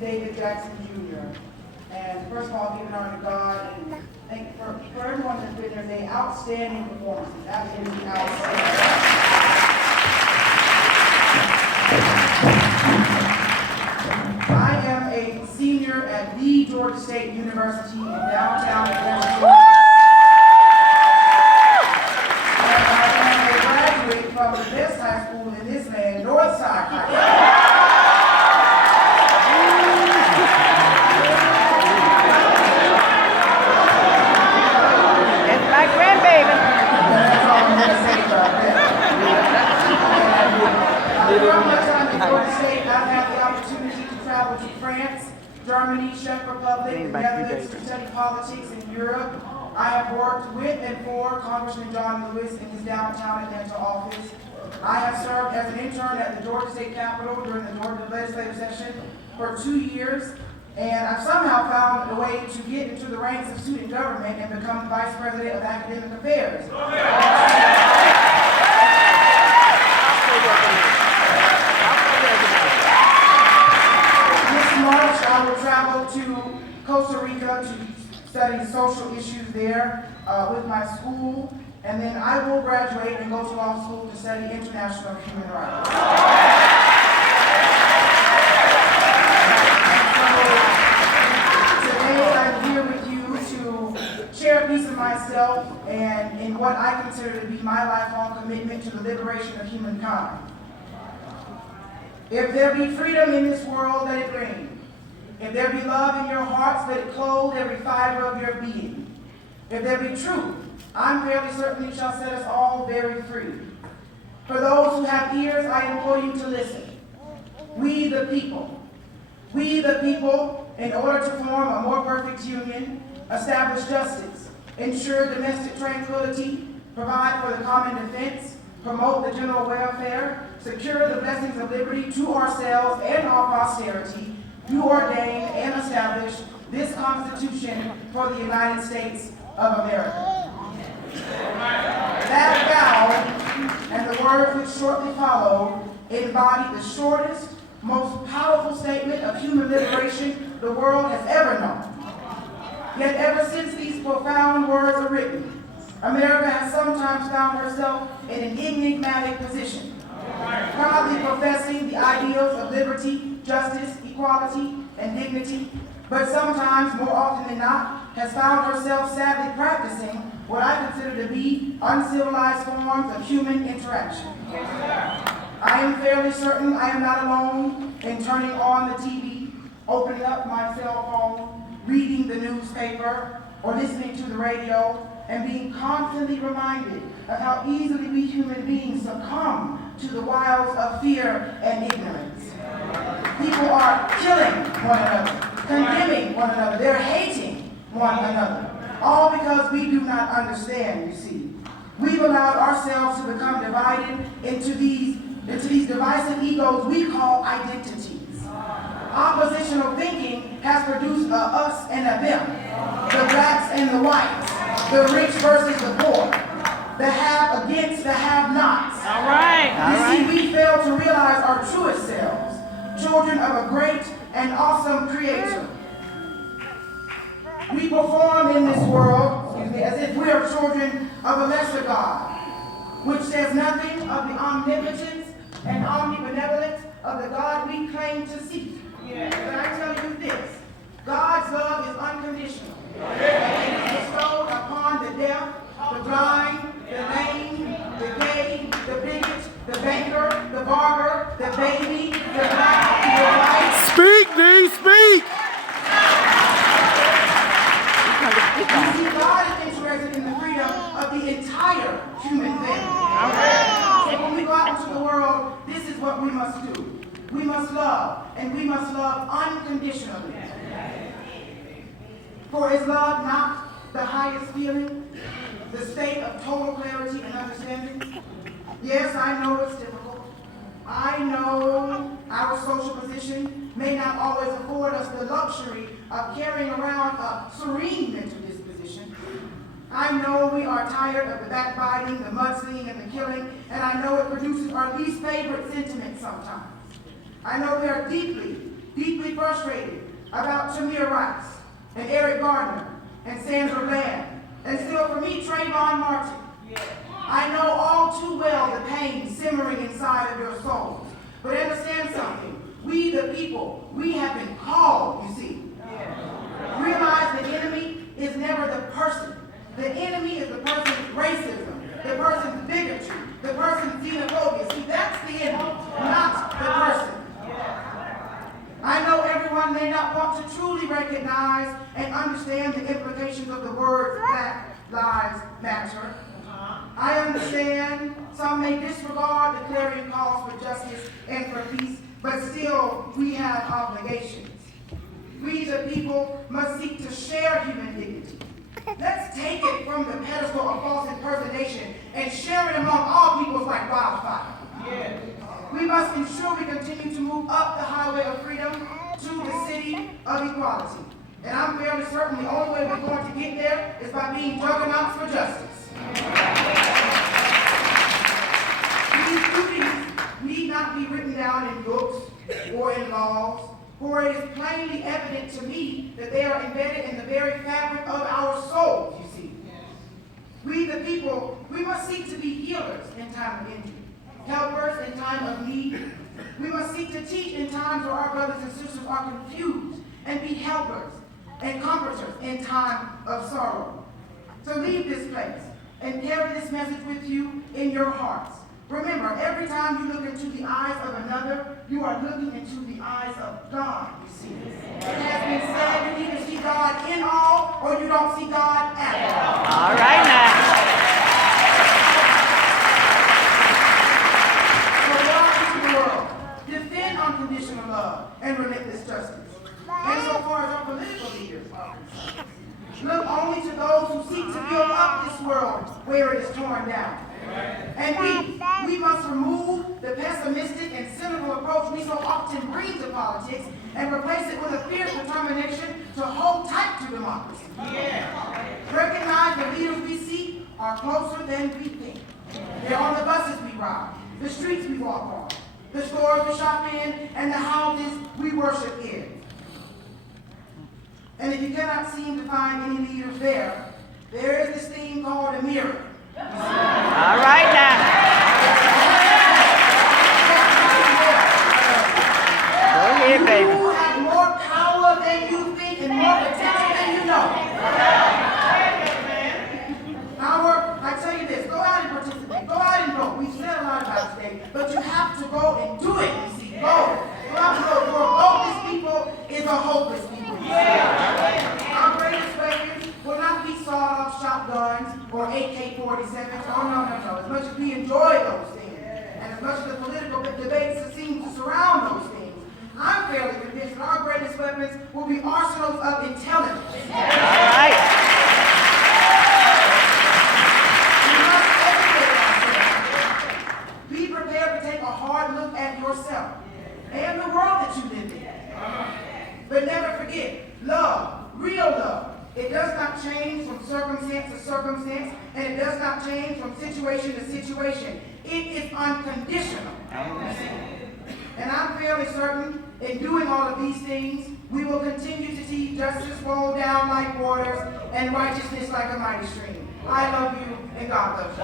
David Jackson Jr. And first of all, give honor to God and thank you for everyone that's been there today. Outstanding performances, absolutely outstanding. I am a senior at the Georgia State University in downtown Atlanta. And I am a graduate from the best high school in this land, Northside High School. Germany, Czech Republic, the Netherlands to study politics in Europe. I have worked with and for Congressman John Lewis in his downtown Atlanta office. I have served as an intern at the Georgia State Capitol during the Georgia legislative session for 2 years, and I've somehow found a way to get into the ranks of student government and become Vice President of Academic Affairs. I will travel to Costa Rica to study social issues there with my school, and then I will graduate and go to law school to study international human rights. Today I'm here with you to share a piece of myself and in what I consider to be my lifelong commitment to the liberation of humankind. If there be freedom in this world, let it reign. If there be love in your hearts, let it clothe every fiber of your being. If there be truth, I'm fairly certain it shall set us all very free. For those who have ears, I implore you to listen. We the people, in order to form a more perfect union, establish justice, ensure domestic tranquility, provide for the common defense, promote the general welfare, secure the blessings of liberty to ourselves and our posterity, do ordain and establish this Constitution for the United States of America. That vow and the words which shortly follow embody the shortest, most powerful statement of human liberation the world has ever known. Yet ever since these profound words are written, America has sometimes found herself in an enigmatic position, proudly professing the ideals of liberty, justice, equality, and dignity, but sometimes, more often than not, has found herself sadly practicing what I consider to be uncivilized forms of human interaction. I am fairly certain I am not alone in turning on the TV, opening up my cell phone, reading the newspaper, or listening to the radio, and being constantly reminded of how easily we human beings succumb to the wiles of fear and ignorance. People are killing one another, condemning one another, they're hating one another, all because we do not understand, you see. We've allowed ourselves to become divided into these divisive egos we call identities. Oppositional thinking has produced a us and a them, the blacks and the whites, the rich versus the poor, the have against the have-nots. All right. You see, we fail to realize our truest selves, children of a great and awesome Creator. We perform in this world, as if we are children of a lesser God, which says nothing of the omnipotence and omnibenevolence of the God we claim to seek. But I tell you this, God's love is unconditional. And it is bestowed upon the deaf, the blind, the lame, the gay, the bigot, the banker, the barber, the baby, the black, the white. Speak, D, speak! You see, God is interested in the freedom of the entire human family. So when we go out into the world, this is what we must do. We must love, and we must love unconditionally. For is love not the highest feeling, the state of total clarity and understanding? Yes, I know it's difficult. I know our social position may not always afford us the luxury of carrying around a serene mental disposition. I know we are tired of the backbiting, the mudslinging, and the killing, and I know it produces our least favorite sentiments sometimes. I know we are deeply deeply frustrated about Tamir Rice and Eric Gardner and Sandra Bland, and still for me, Trayvon Martin. I know all too well the pain simmering inside of your souls. But understand something. We the people, we have been called, you see. Realize the enemy is never the person. The enemy is the person's racism, the person's bigotry, the person's xenophobia. See, that's the enemy, not the person. I know everyone may not want to truly recognize and understand the implications of the words Black Lives Matter. I understand some may disregard the clarion calls for justice and for peace, but still we have obligations. We the people must seek to share human dignity. Let's take it from the pedestal of false impersonation and share it among all peoples like wildfire. We must ensure we continue to move up the highway of freedom to the city of equality. And I'm fairly certain the only way we're going to get there is by being juggernauts for justice. These duties need not be written down in books or in laws, for it is plainly evident to me that they are embedded in the very fabric of our souls, you see. We the people, we must seek to be healers in time of injury, helpers in time of need. We must seek to teach in times where our brothers and sisters are confused, and be helpers and comforters in time of sorrow. So leave this place and carry this message with you in your hearts. Remember, every time you look into the eyes of another, you are looking into the eyes of God, you see. It has been said you either see God in all or you don't see God at all. All right now. So go out into the world, defend unconditional love and relentless justice. And so far as our political leaders are concerned, look only to those who seek to build up this world where it is torn down. And we must remove the pessimistic and cynical approach we so often bring to politics and replace it with a fierce determination to hold tight to democracy. Recognize the leaders we seek are closer than we think. They're on the buses we ride, the streets we walk on, the stores we shop in, and the houses we worship in. And if you cannot seem to find any leaders there, there is this thing called a mirror. All right now. Go ahead, baby. You have more power than you think and more potential than you know. Now, I tell you this, go out and participate. Go out and vote. We've said a lot about today, but you have to go and do it, you see. Go. Go out and vote. For a hopeless people is a hopeless people. Our greatest weapons will not be sawed-off shotguns or AK-47s. Oh, no. As much as we enjoy those things, and as much as the political debates that seem to surround those things, I'm fairly convinced that our greatest weapons will be arsenals of intelligence. All right. We must educate ourselves. Be prepared to take a hard look at yourself and the world that you live in. But never forget, love, real love, it does not change from circumstance to circumstance, and it does not change from situation to situation. It is unconditional. And I'm fairly certain in doing all of these things, we will continue to see justice roll down like waters and righteousness like a mighty stream. I love you, and God loves you.